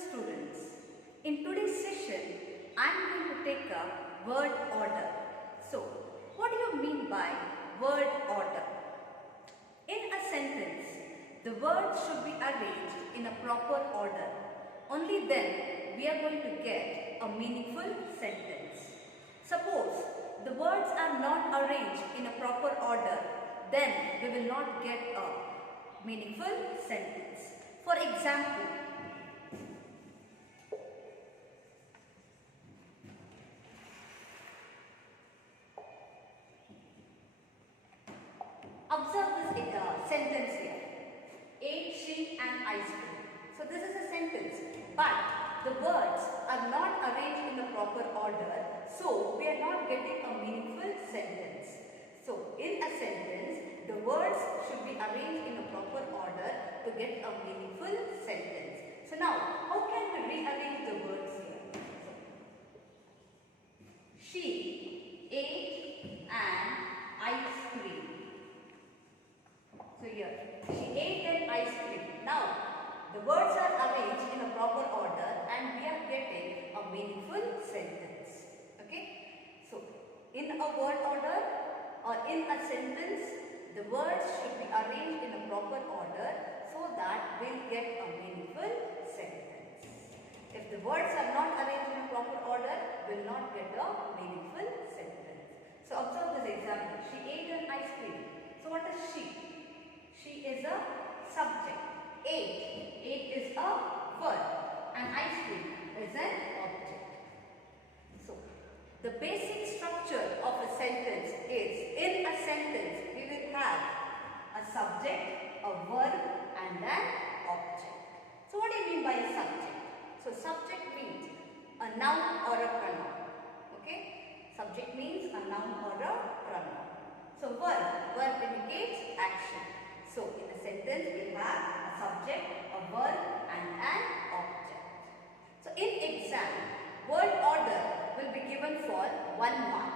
students, in today's session I am going to take up word order. So, what do you mean by word order? In a sentence, the words should be arranged in a proper order. Only then we are going to get a meaningful sentence. Suppose the words are not arranged in a proper order, then we will not get a meaningful sentence. For example, observe this sentence here. Ate she and ice cream. So this is a sentence, but the words are not arranged in a proper order, so we are not getting a meaningful sentence. So in a sentence, the words should be arranged in a proper order to get a meaningful sentence. So now, how can we rearrange the words here? She ate an ice cream. So here, she ate an ice cream. Now, the words are arranged in a proper order and we are getting a meaningful sentence. Okay? So, in a word order or in a sentence, the words should be arranged in a proper order so that we'll get a meaningful sentence. If the words are not arranged in a proper order, we'll not get a meaningful sentence. So, observe this example. She ate an ice cream. So, what is she? She is a subject. Ate. Ate is a verb. And ice cream is an object. So, the basic structure of a sentence is, in a sentence, we will have a subject, a verb and an object. So, what do you mean by a subject? So, subject means a noun or a pronoun. Okay? Subject means a noun or a pronoun. So, verb indicates action. So, in a sentence, we have a subject, a verb and an object. So, in exam, word order will be given for 1 mark.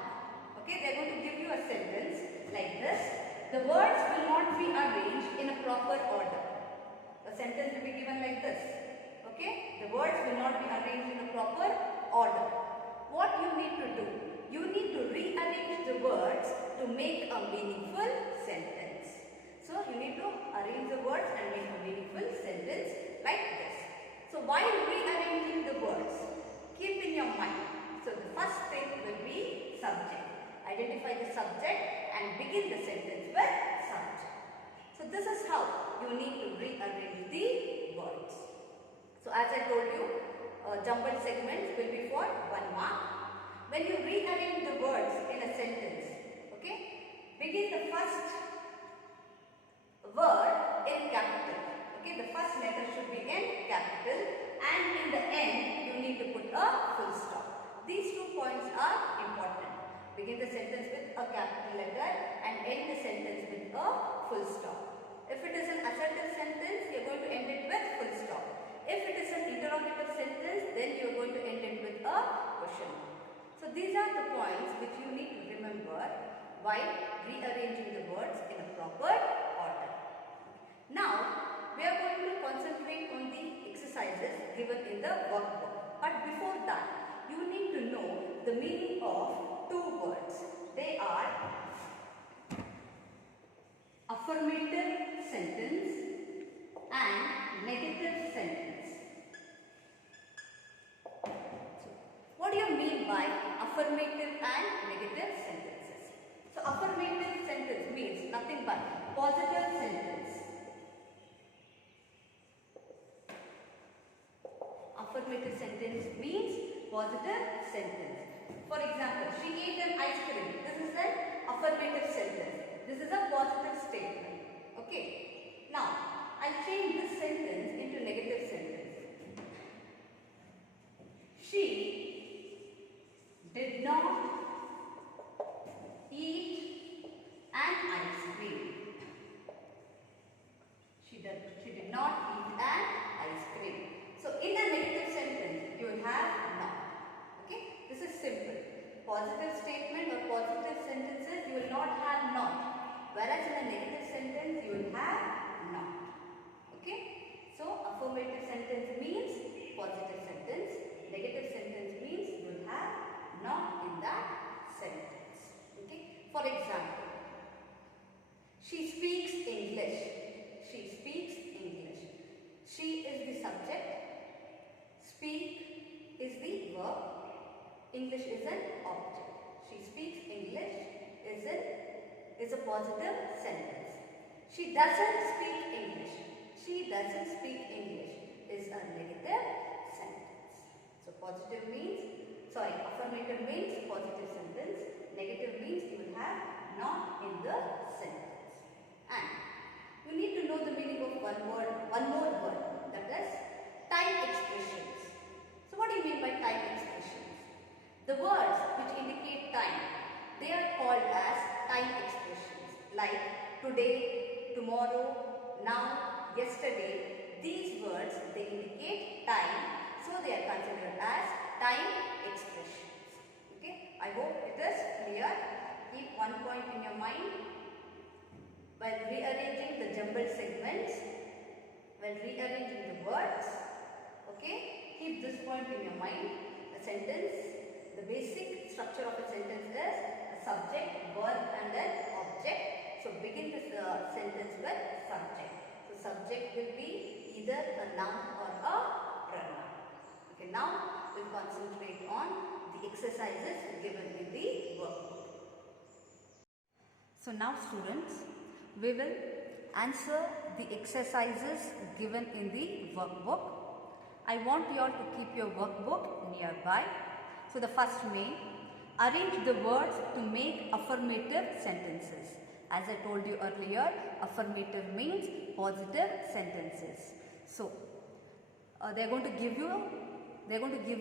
Okay, they are going to give you a sentence like this. The words will not be arranged in a proper order. The sentence will be given like this. Okay, the words will not be arranged in a proper order. What you need to do? You need to rearrange the words to make a meaningful sentence. So, you need to arrange the words and make a meaningful sentence like this. So, while rearranging the words, keep in your mind. So, the first thing will be subject. Identify the subject and begin the sentence with subject. So, this is how you need to rearrange the words. So, as I told you, jumbled segments will be for 1 mark. When you rearrange the words in a sentence, okay, begin the first word in capital. Okay, the first letter should be in capital and in the end you need to put a full stop. These 2 points are important. Begin the sentence with a capital letter and end the sentence with a full stop. If it is an assertive sentence, you are going to end it with full stop. If it is an interrogative sentence, then you are going to end it with a question mark. So these are the points which you need to remember while rearranging the words in a proper order. Now, we are going to concentrate on the exercises given in the workbook. But before that, you need to know the meaning of 2 words. They are affirmative sentence and negative sentence. So, what do you mean by affirmative and negative sentences? So, affirmative sentence means nothing but positive sentence. Affirmative sentence means positive sentence. For example, she ate an ice cream. This is an affirmative sentence. This is a positive statement. Okay. Now, I'll change this sentence into negative sentence. She did not eat an ice cream. She did not eat an ice cream. So, in a negative sentence, you will have not. Okay, this is simple. Positive statement or positive sentences, you will not have not. Whereas in a negative sentence, you will have not. Okay. English is an object. She speaks English is a positive sentence. She doesn't speak English. She doesn't speak English is a negative sentence. So positive means, affirmative means positive sentence. Negative means you will have not in the sentence. And you need to know the meaning of one more word, that is time expressions. So what do you mean by time expressions? The words which indicate time, they are called as time expressions, like today, tomorrow, now, yesterday. These words, they indicate time, so they are considered as time expressions. Okay, I hope it is clear. Keep one point in your mind while rearranging the jumbled segments, while rearranging the words. Okay, keep this point in your mind. A sentence, the basic structure of a sentence is a subject, verb and an object. So begin this sentence with subject. So subject will be either a noun or a pronoun. Okay, now we'll concentrate on the exercises given in the workbook. So now students, we will answer the exercises given in the workbook. I want you all to keep your workbook nearby. So the first main, arrange the words to make affirmative sentences. As I told you earlier, affirmative means positive sentences. So they are going to give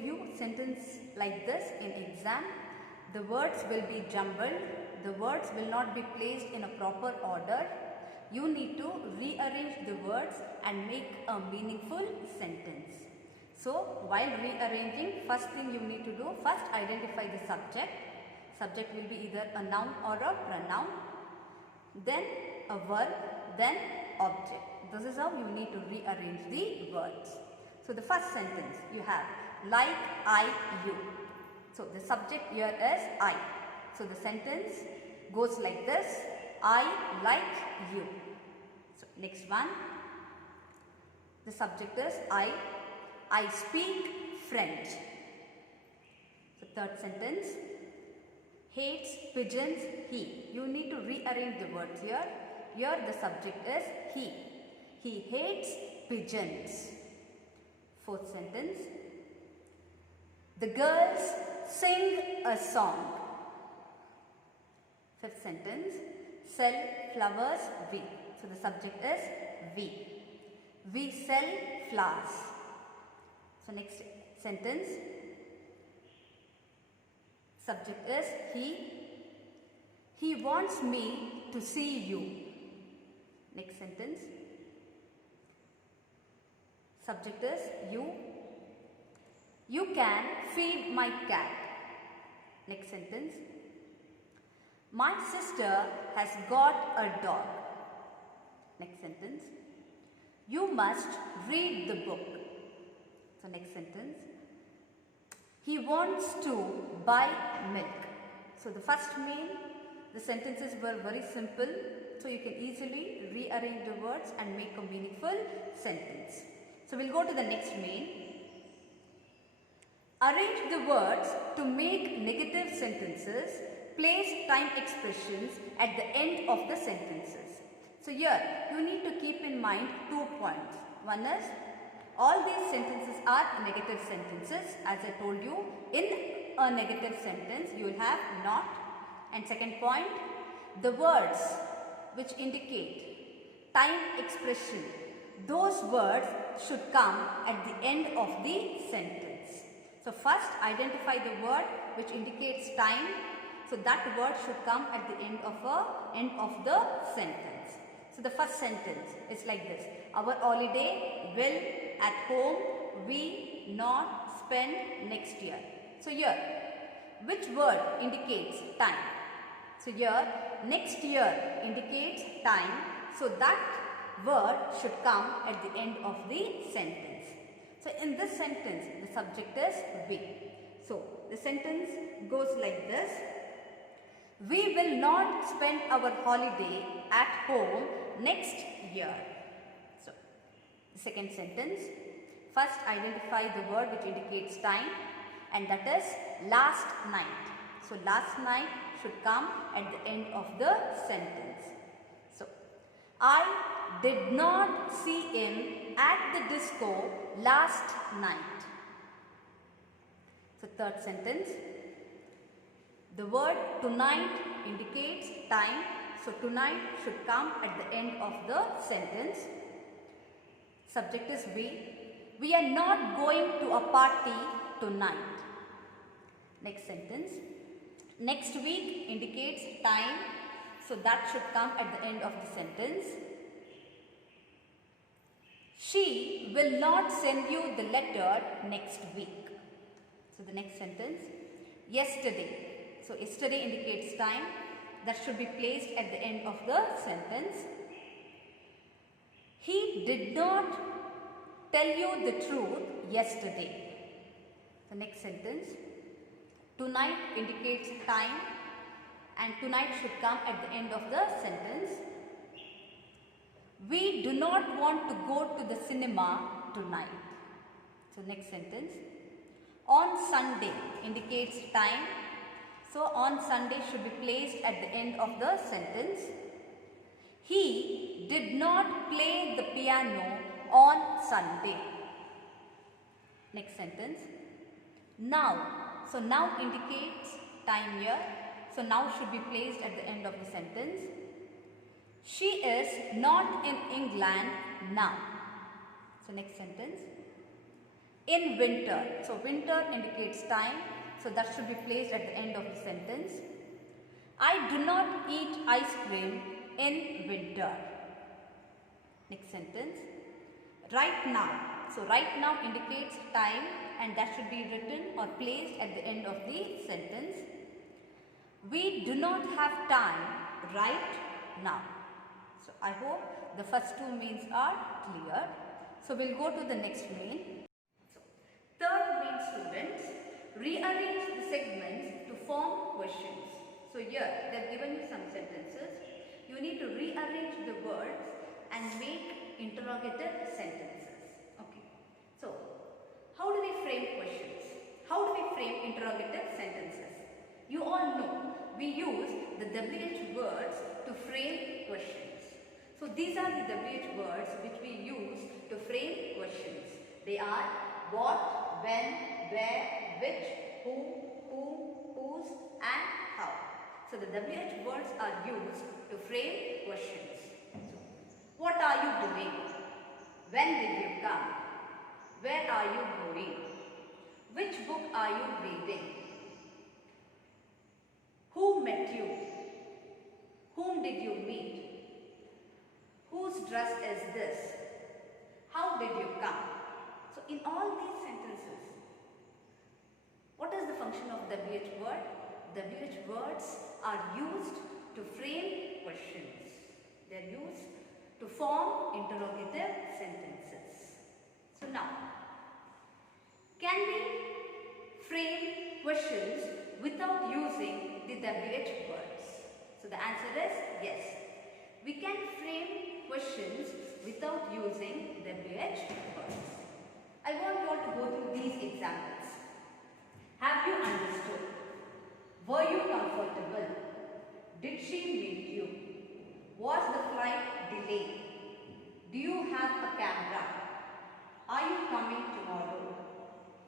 you sentence like this in exam. The words will be jumbled. The words will not be placed in a proper order. You need to rearrange the words and make a meaningful sentence. So while rearranging, first thing you need to do, first identify the subject. Subject will be either a noun or a pronoun, then a verb, then object. This is how you need to rearrange the words. So the first sentence you have like, I, you. So the subject here is I. So the sentence goes like this: I like you. So next one, the subject is I speak French. So third sentence, hates pigeons, he. You need to rearrange the words here. Here the subject is he. He hates pigeons. Fourth sentence, the girls sing a song. Fifth sentence, sell flowers we. So the subject is we. We sell flowers. So next sentence, subject is he. He wants me to see you. Next sentence, subject is you. You can feed my cat. Next sentence, my sister has got a dog. Next sentence, you must read the book. So next sentence, he wants to buy milk. So the first main, the sentences were very simple. So you can easily rearrange the words and make a meaningful sentence. So we'll go to the next main. Arrange the words to make negative sentences. Place time expressions at the end of the sentences. So here you need to keep in mind 2 points. One is, all these sentences are negative sentences. As I told you, in a negative sentence you will have not. And second point, the words which indicate time expression, those words should come at the end of the sentence. So first identify the word which indicates time. So that word should come at the end of the sentence. So the first sentence is like this: our holiday will at home we not spend next year. So here, which word indicates time? So here, next year indicates time. So that word should come at the end of the sentence. So in this sentence, the subject is we. So the sentence goes like this: we will not spend our holiday at home next year. So the second sentence, first identify the word which indicates time and that is last night. So last night should come at the end of the sentence. So I did not see him at the disco last night. So third sentence, the word tonight indicates time. So tonight should come at the end of the sentence. Subject is we. We are not going to a party tonight. Next sentence. Next week indicates time. So that should come at the end of the sentence. She will not send you the letter next week. So the next sentence. Yesterday. So yesterday indicates time. That should be placed at the end of the sentence. He did not tell you the truth yesterday. The next sentence. Tonight indicates time and tonight should come at the end of the sentence. We do not want to go to the cinema tonight. So next sentence. On Sunday indicates time. So on Sunday should be placed at the end of the sentence. He did not play the piano on Sunday. Next sentence. Now. So now indicates time here. So now should be placed at the end of the sentence. She is not in England now. So next sentence. In winter. So winter indicates time. So that should be placed at the end of the sentence. I do not eat ice cream in winter. Next sentence. Right now. So right now indicates time and that should be written or placed at the end of the sentence. We do not have time right now. So I hope the first two means are clear. So we'll go to the next main. So third main, students, rearrange the segments to form questions. So here they have given you some sentences. You need to rearrange the words and make interrogative sentences. Okay. So how do we frame questions? How do we frame interrogative sentences? You all know we use the WH words to frame questions. So these are the WH words which we use to frame questions. They are what, when, where, which, who, whose and how. So the WH words are used to frame questions. So, what are you doing? When did you come? Where are you going? Which book are you reading? Who met you? Whom did you meet? Whose dress is this? How did you come? So in all these sentences, what is the function of WH word? WH words are used to frame questions. They are used to form interrogative sentences. So now, can we frame questions without using the WH words? So the answer is yes. We can frame questions without using WH words. I want you all to go through these examples. Have you understood? Were you comfortable? Did she meet you? Was the flight delayed? Do you have a camera? Are you coming tomorrow?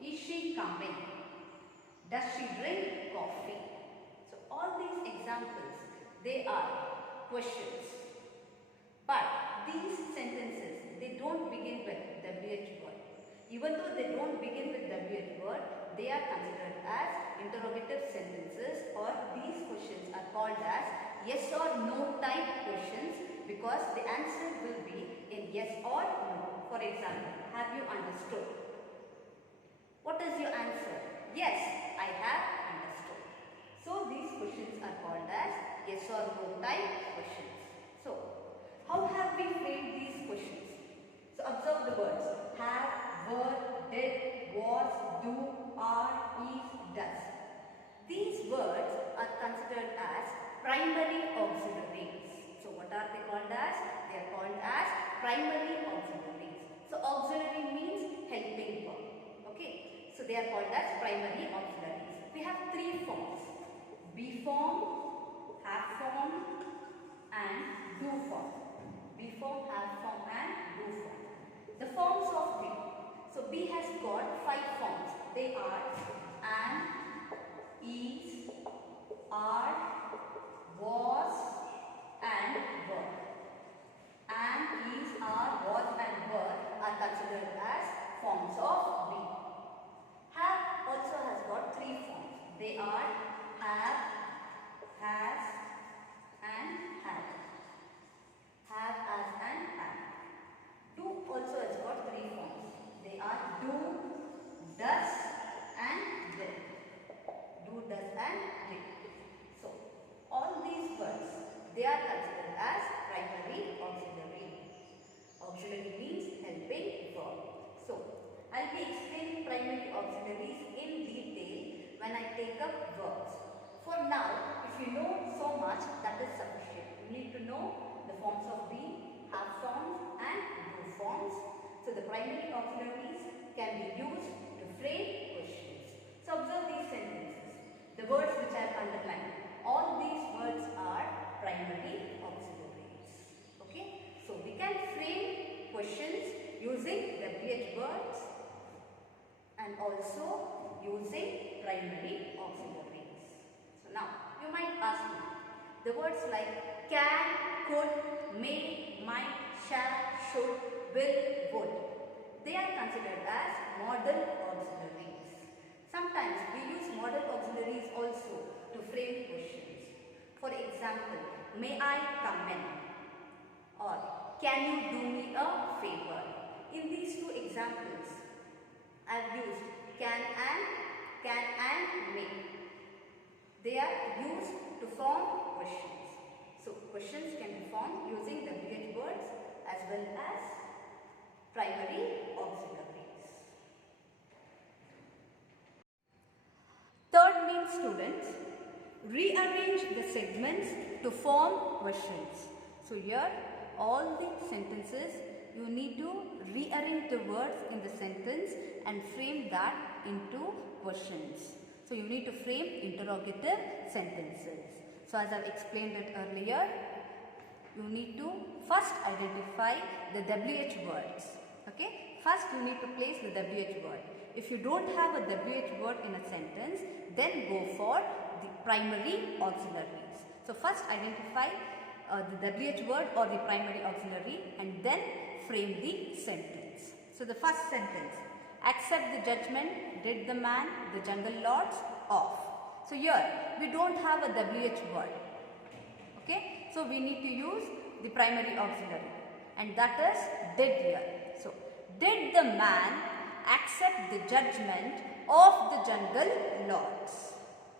Is she coming? Does she drink coffee? So all these examples, they are questions. But these sentences, they don't begin with WH word. Even though they don't begin with WH word, they are considered as interrogative sentences, or these questions are called as yes or no type questions because the answer will be in yes or no. For example, have you understood? What is your answer? Yes, I have understood. So these questions are called as yes or no type questions. So how have we framed these questions? So observe the words have, were, did, was, do, are, is, does. These words are considered as primary auxiliaries. So what are they called as? They are called as primary auxiliaries. So auxiliary means helping verb. Okay. So they are called as primary auxiliaries. We have three forms: be form, have form, and do form. Be form, have form, and do form. The forms of be. So be has got 5 forms. They are an, is, are, was, and were. And, is, are, was, and were are considered as forms of be. Have also has got 3 forms. They are have, has, and had. Have, has, and had. Do also has got 3 forms. They are do, does, and did. Do, does, and did. So, all these words, they are considered as primary auxiliary. Auxiliary means helping verb. So, I'll be explaining primary auxiliaries in detail when I take up verbs. For now, if you know so much, that is sufficient. You need to know the forms of be, have forms, and do forms. So, the primary auxiliaries can be used to frame questions. So, observe these sentences. The words which I have underlined, all these words are primary auxiliaries. Okay? So, we can frame questions using WH words and also using primary auxiliaries. So, now you might ask me, the words like can, could, may, might, shall, should, will, would, they are considered as modal auxiliaries. Sometimes we use modal auxiliaries also to frame questions. For example, may I come in? Or can you do me a favor? In these 2 examples, I have used can and may. They are used to form questions. So, questions can be formed using WH words as well as primary auxiliaries. Third means students, rearrange the segments to form questions. So, here all the sentences you need to rearrange the words in the sentence and frame that into questions. So, you need to frame interrogative sentences. So, as I have explained it earlier, you need to first identify the WH words. Okay? First, you need to place the WH word. If you don't have a WH word in a sentence, then go for the primary auxiliaries. So, first identify the WH word or the primary auxiliary and then frame the sentence. So, the first sentence, accept the judgment did the man, the jungle lords of. So, here we don't have a WH word. Okay? So, we need to use the primary auxiliary and that is did here. So, did the man accept the judgment of the jungle lords?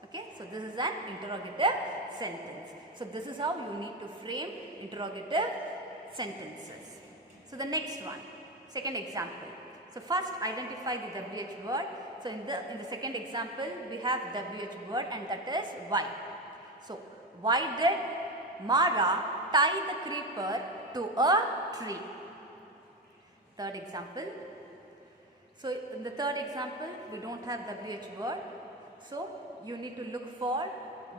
Okay? So, this is an interrogative sentence. So, this is how you need to frame interrogative sentences. So, the next one, second example. So, first identify the WH word. So, in the second example, we have WH word and that is why. So, why did Mara tie the creeper to a tree? Third example. So, in the third example, we don't have WH word. So, you need to look for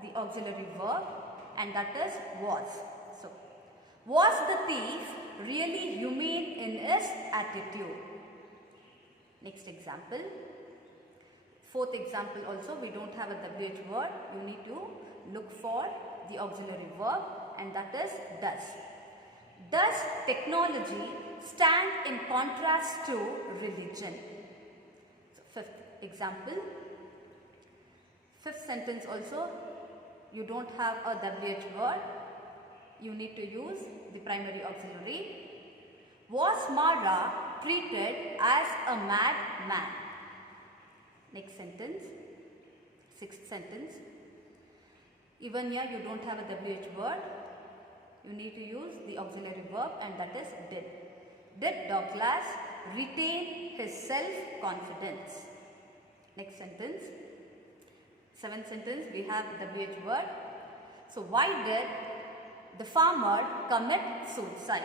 the auxiliary verb and that is was. So, was the thief really humane in his attitude? Next example. Fourth example also, we don't have a WH word. You need to look for the auxiliary verb and that is does. Does technology stand in contrast to religion? So, fifth example. Fifth sentence also, you don't have a WH word. You need to use the primary auxiliary. Was Mara treated as a mad man? Next sentence. Sixth sentence. Even here you don't have a WH word. You need to use the auxiliary verb and that is did. Did Douglas retain his self-confidence? Next sentence. Seventh sentence, we have WH word. So, why did the farmer commit suicide?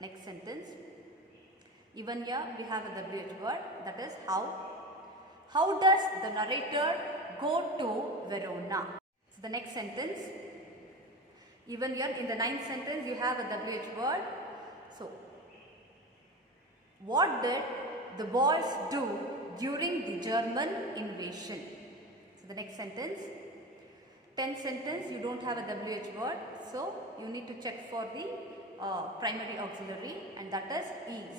Next sentence. Even here we have a WH word, that is how. How does the narrator go to Verona? So the next sentence, even here in the 9th sentence you have a WH word. So what did the boys do during the German invasion? So the next sentence, 10th sentence, you don't have a WH word, so you need to check for the primary auxiliary, and that is is.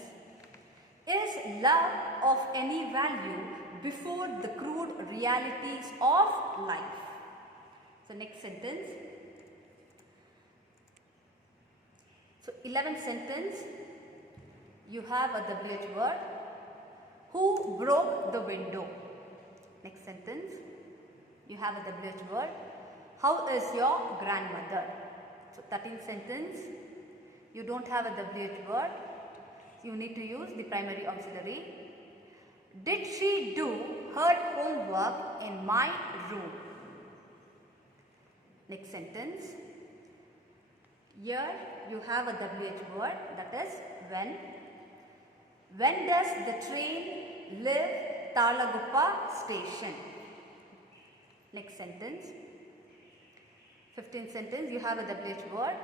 Is love of any value before the crude realities of life? So next sentence. So 11th sentence, you have a WH word. Who broke the window? Next sentence, you have a WH word. How is your grandmother? So 13th sentence, you don't have a WH word. You need to use the primary auxiliary. Did she do her homework in my room? Next sentence. Here you have a WH word, that is when. When does the train leave Talaguppa station? Next sentence. 15th sentence, you have a WH word.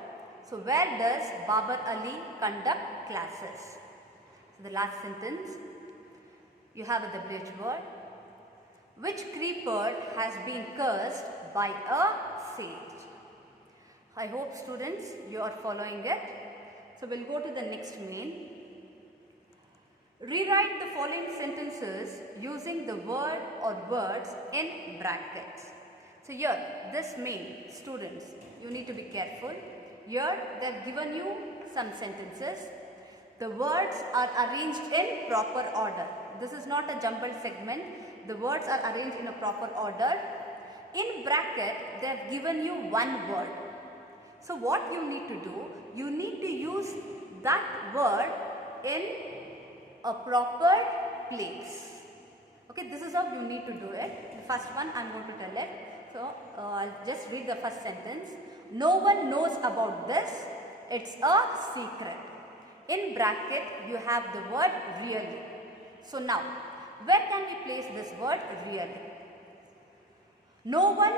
So where does Babar Ali conduct classes? So the last sentence, you have a WH word. Which creeper has been cursed by a sage? I hope students you are following it. So we'll go to the next main. Rewrite the following sentences using the word or words in brackets. So here, this main, students, you need to be careful. Here, they have given you some sentences. The words are arranged in proper order. This is not a jumbled segment. The words are arranged in a proper order. In bracket, they have given you one word. So what you need to do, you need to use that word in a proper place. Okay, this is how you need to do it. The first one I am going to tell it. So I'll just read the first sentence. No one knows about this. It's a secret. In bracket, you have the word really. So now, where can we place this word really? No one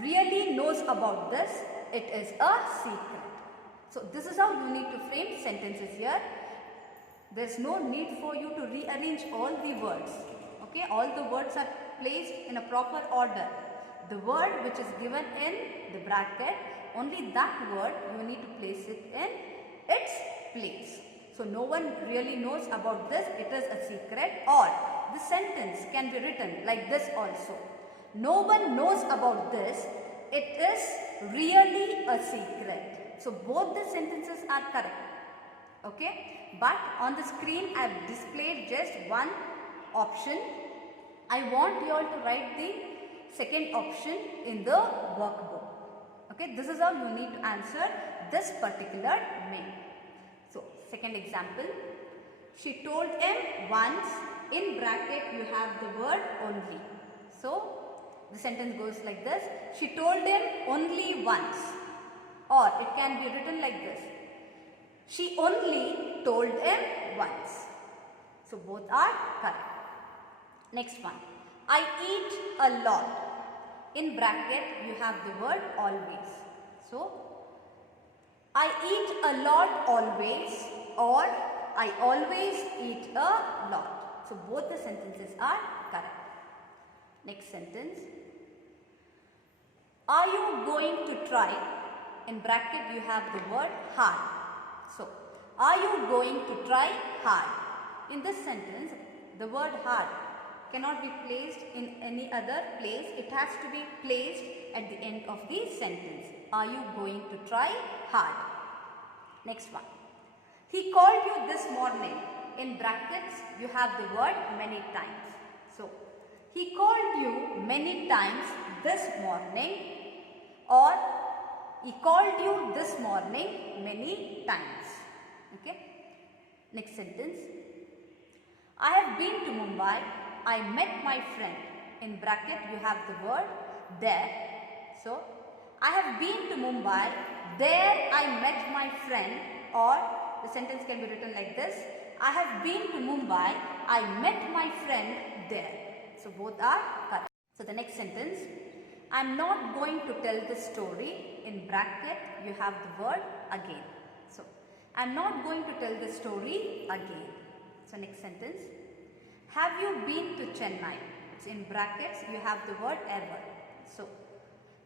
really knows about this. It is a secret. So this is how you need to frame sentences here. There is no need for you to rearrange all the words. Okay, all the words are placed in a proper order. The word which is given in the bracket, only that word you need to place it in its place. So no one really knows about this, it is a secret. Or the sentence can be written like this also. No one knows about this, it is really a secret. So both the sentences are correct. Okay, but on the screen I have displayed just one option. I want you all to write the second option in the workbook. Okay, this is how you need to answer this particular mail. So, second example, she told him once, in bracket you have the word only. So, the sentence goes like this, she told him only once, or it can be written like this, she only told him once. So, both are correct. Next one, I eat a lot. In bracket, you have the word always. So, I eat a lot always, or I always eat a lot. So, both the sentences are correct. Next sentence, are you going to try? In bracket, you have the word hard. So, are you going to try hard? In this sentence, the word hard cannot be placed in any other place. It has to be placed at the end of the sentence. Are you going to try hard? Next one. He called you this morning. In brackets, you have the word many times. So, he called you many times this morning, or he called you this morning many times. Okay. Next sentence. I have been to Mumbai. I met my friend. In bracket, you have the word there. So, I have been to Mumbai. There I met my friend, or the sentence can be written like this. I have been to Mumbai. I met my friend there. So both are correct. So the next sentence, I'm not going to tell the story. In bracket, you have the word again. So I'm not going to tell the story again. So next sentence, have you been to Chennai? It's in brackets, you have the word ever. So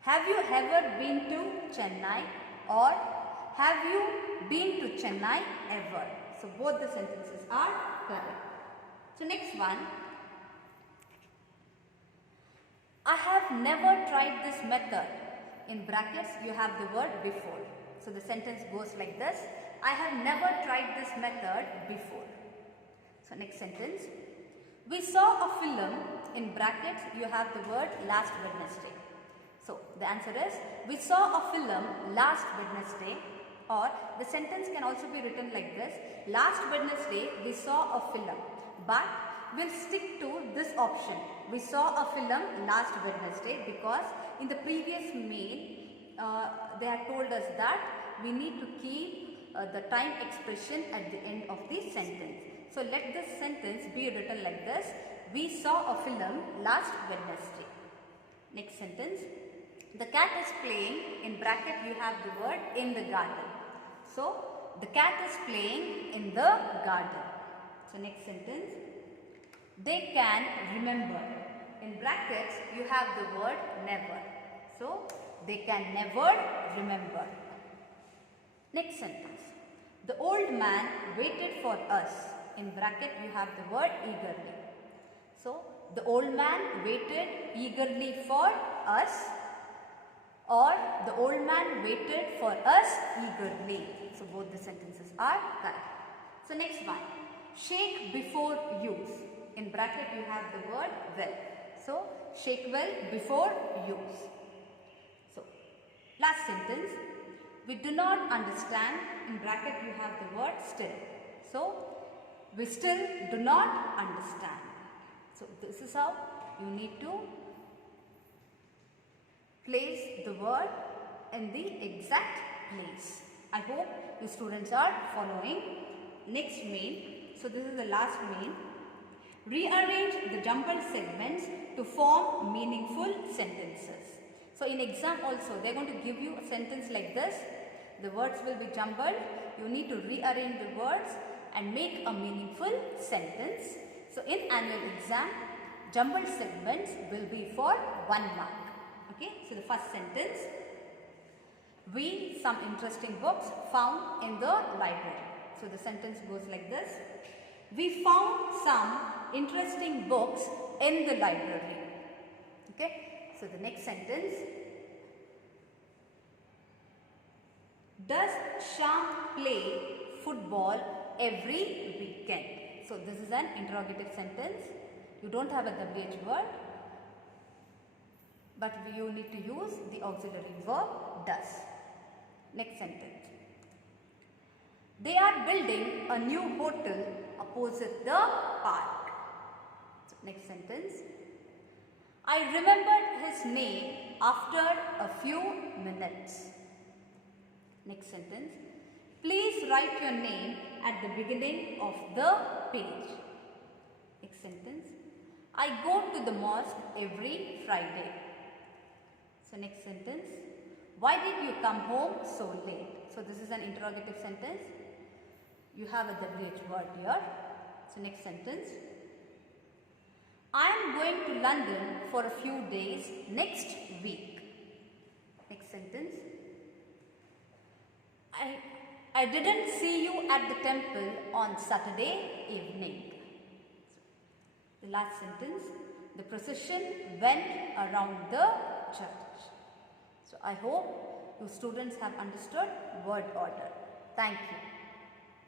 have you ever been to Chennai, or have you been to Chennai ever? So both the sentences are correct. So next one, I have never tried this method. In brackets, you have the word before. So the sentence goes like this, I have never tried this method before. So next sentence, we saw a film. In brackets, you have the word last Wednesday. So the answer is, we saw a film last Wednesday, or the sentence can also be written like this, last Wednesday we saw a film, but we'll stick to this option. We saw a film last Wednesday because in the previous mail they had told us that we need to keep the time expression at the end of the sentence. So let this sentence be written like this, we saw a film last Wednesday. Next sentence, the cat is playing. In bracket you have the word in the garden. So the cat is playing in the garden. So next sentence, they can remember. In brackets you have the word never. So they can never remember. Next sentence, the old man waited for us. In bracket you have the word eagerly. So the old man waited eagerly for us, or the old man waited for us eagerly. So both the sentences are correct. So next one, shake before use. In bracket you have the word well. So shake well before use. So last sentence, we do not understand. In bracket you have the word still. So we still do not understand. So this is how you need to place the word in the exact place. I hope you students are following. Next main. So this is the last main. Rearrange the jumbled segments to form meaningful sentences. So in exam also they are going to give you a sentence like this. The words will be jumbled. You need to rearrange the words and make a meaningful sentence. So in annual exam, jumbled segments will be for 1 mark. Okay, so the first sentence, we some interesting books found in the library. So the sentence goes like this, we found some interesting books in the library. Okay, so the next sentence, does Sham play football every weekend? So this is an interrogative sentence. You don't have a WH word, but you need to use the auxiliary verb does. Next sentence, they are building a new hotel opposite the park. So next sentence, I remembered his name after a few minutes. Next sentence, please write your name at the beginning of the page. Next sentence, I go to the mosque every Friday. So next sentence, why did you come home so late? So this is an interrogative sentence. You have a WH word here. So next sentence, I am going to London for a few days next week. Next sentence, I didn't see you at the temple on Saturday evening. The last sentence, the procession went around the church. So I hope you students have understood word order. Thank you.